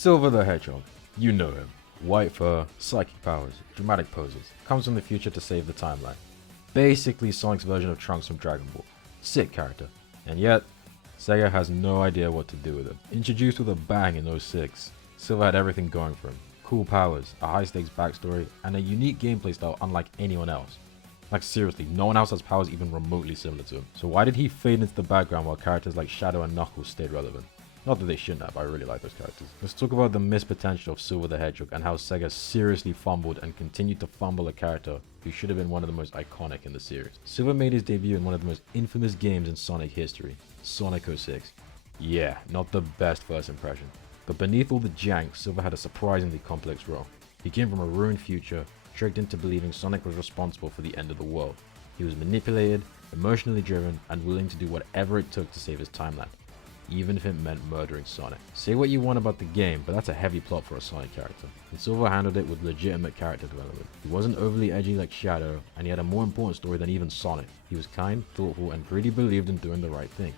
Silver the Hedgehog. You know him. White fur, psychic powers, dramatic poses. Comes from the future to save the timeline. Basically Sonic's version of Trunks from Dragon Ball. Sick character. And yet, Sega has no idea what to do with him. Introduced with a bang in '06, Silver had everything going for him. Cool powers, a high stakes backstory, and a unique gameplay style unlike anyone else. Like seriously, no one else has powers even remotely similar to him. So why did he fade into the background while characters like Shadow and Knuckles stayed relevant? Not that they shouldn't have, I really like those characters. Let's talk about the missed potential of Silver the Hedgehog and how Sega seriously fumbled and continued to fumble a character who should have been one of the most iconic in the series. Silver made his debut in one of the most infamous games in Sonic history, Sonic 06. Yeah, not the best first impression. But beneath all the jank, Silver had a surprisingly complex role. He came from a ruined future, tricked into believing Sonic was responsible for the end of the world. He was manipulated, emotionally driven, and willing to do whatever it took to save his timeline, even if it meant murdering Sonic. Say what you want about the game, but that's a heavy plot for a Sonic character. And Silver handled it with legitimate character development. He wasn't overly edgy like Shadow, and he had a more important story than even Sonic. He was kind, thoughtful, and really believed in doing the right thing.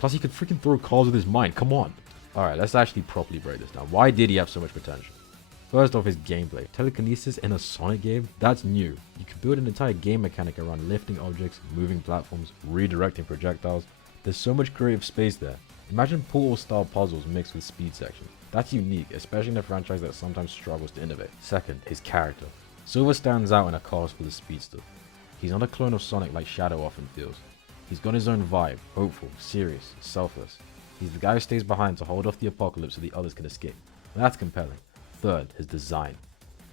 Plus he could freaking throw cars with his mind, come on! Alright, let's actually properly break this down. Why did he have so much potential? First off, his gameplay. Telekinesis in a Sonic game? That's new. You could build an entire game mechanic around lifting objects, moving platforms, redirecting projectiles. There's so much creative space there. Imagine Portal-style puzzles mixed with speed sections. That's unique, especially in a franchise that sometimes struggles to innovate. Second, his character. Silver stands out in a cast full of speedsters. He's not a clone of Sonic like Shadow often feels. He's got his own vibe, hopeful, serious, selfless. He's the guy who stays behind to hold off the apocalypse so the others can escape. That's compelling. Third, his design.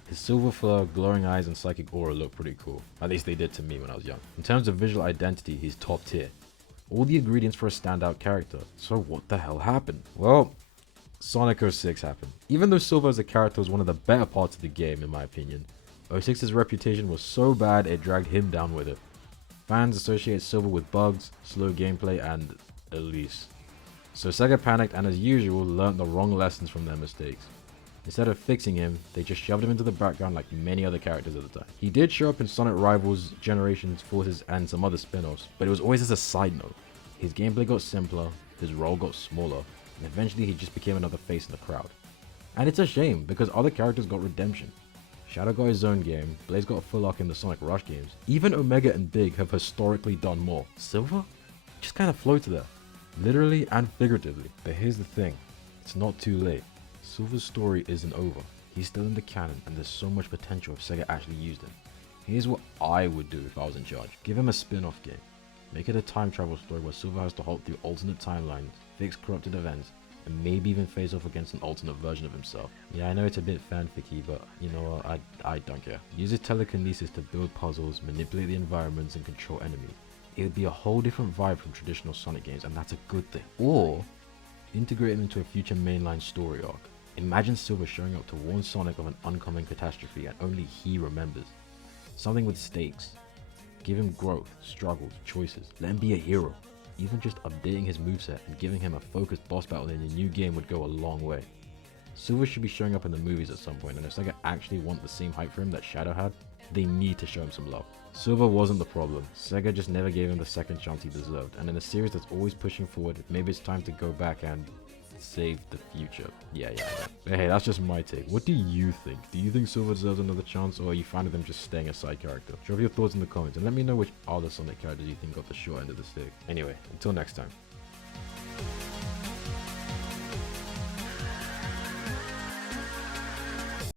His silver fur, glowing eyes, and psychic aura look pretty cool. At least they did to me when I was young. In terms of visual identity, he's top tier. All the ingredients for a standout character. So what the hell happened? Well, Sonic 06 happened. Even though Silver as a character was one of the better parts of the game in my opinion, 06's reputation was so bad it dragged him down with it. Fans associate Silver with bugs, slow gameplay, and Elise. So Sega panicked and as usual learnt the wrong lessons from their mistakes. Instead of fixing him, they just shoved him into the background like many other characters at the time. He did show up in Sonic Rivals, Generations, Forces, and some other spin-offs, but it was always as a side note. His gameplay got simpler, his role got smaller, and eventually he just became another face in the crowd. And it's a shame, because other characters got redemption. Shadow got his own game, Blaze got a full arc in the Sonic Rush games, even Omega and Big have historically done more. Silver? Just kinda floated there. Literally and figuratively. But here's the thing, it's not too late. Silver's story isn't over. He's still in the canon and there's so much potential if Sega actually used him. Here's what I would do if I was in charge. Give him a spin-off game. Make it a time travel story where Silver has to halt through alternate timelines, fix corrupted events, and maybe even face off against an alternate version of himself. Yeah, I know it's a bit fanficky, but you know what, I don't care. Use his telekinesis to build puzzles, manipulate the environments, and control enemies. It would be a whole different vibe from traditional Sonic games, and that's a good thing. Or integrate him into a future mainline story arc. Imagine Silver showing up to warn Sonic of an oncoming catastrophe and only he remembers. Something with stakes. Give him growth, struggles, choices. Let him be a hero. Even just updating his moveset and giving him a focused boss battle in a new game would go a long way. Silver should be showing up in the movies at some point, and if Sega actually want the same hype for him that Shadow had, they need to show him some love. Silver wasn't the problem. Sega just never gave him the second chance he deserved, and in a series that's always pushing forward, maybe it's time to go back and save the future. Yeah. But hey, that's just my take. What do you think? Do you think Silver deserves another chance, or are you fine with him just staying a side character? Drop your thoughts in the comments and let me know which other Sonic characters you think got the short end of the stick. Anyway, until next time.